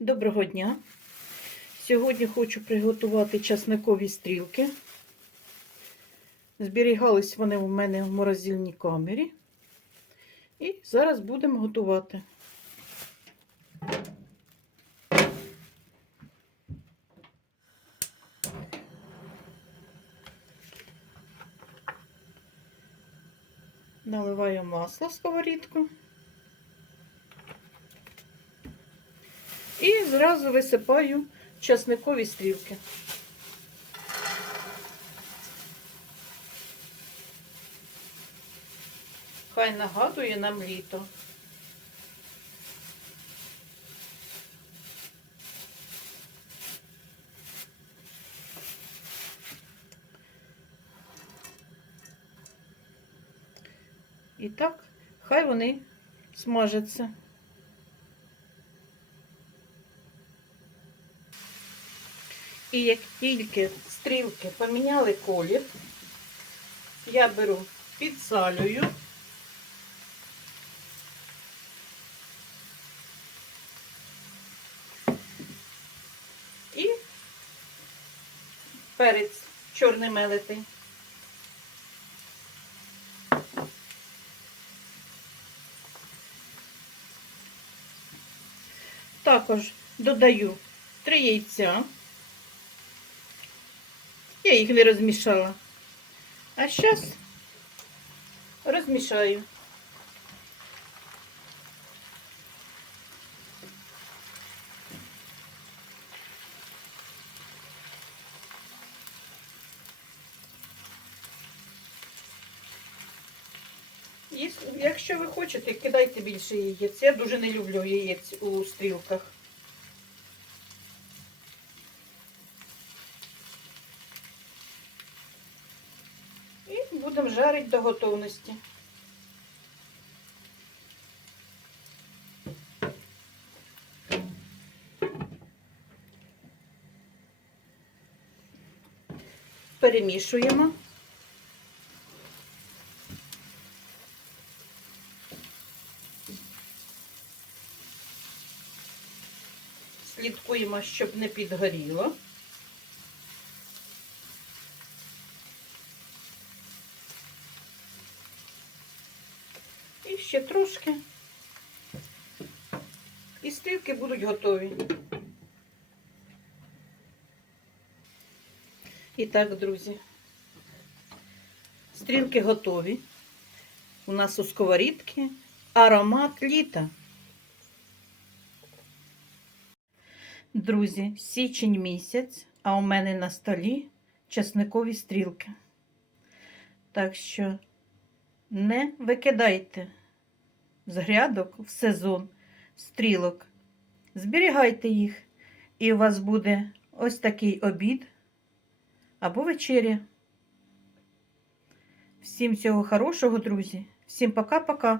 Доброго дня! Сьогодні хочу приготувати часникові стрілки. Зберігались вони у мене в морозильній камері. І зараз будемо готувати. Наливаю масло в сковорідку. І зразу висипаю часникові стрілки. Хай нагадує нам літо. І так, хай вони смажаться. І як тільки стрілки поміняли колір, я беру, підсалюю. І перець чорний мелитий. Також додаю три яйця. Я їх не розмішала. А зараз розмішаю. Якщо ви хочете, кидайте більше яєць. Я дуже не люблю яєць у стрілках. І будемо жарити до готовності. Перемішуємо. Слідкуємо, щоб не підгоріло. І ще трошки. І стрілки будуть готові. І так, друзі, стрілки готові. У нас у сковорідки аромат літа. Друзі, січень місяць, а у мене на столі часникові стрілки. Так що не викидайте з грядок в сезон стрілок. Зберігайте їх, і у вас буде ось такий обід або вечеря. Всім всього хорошого, друзі. Всім пока-пока.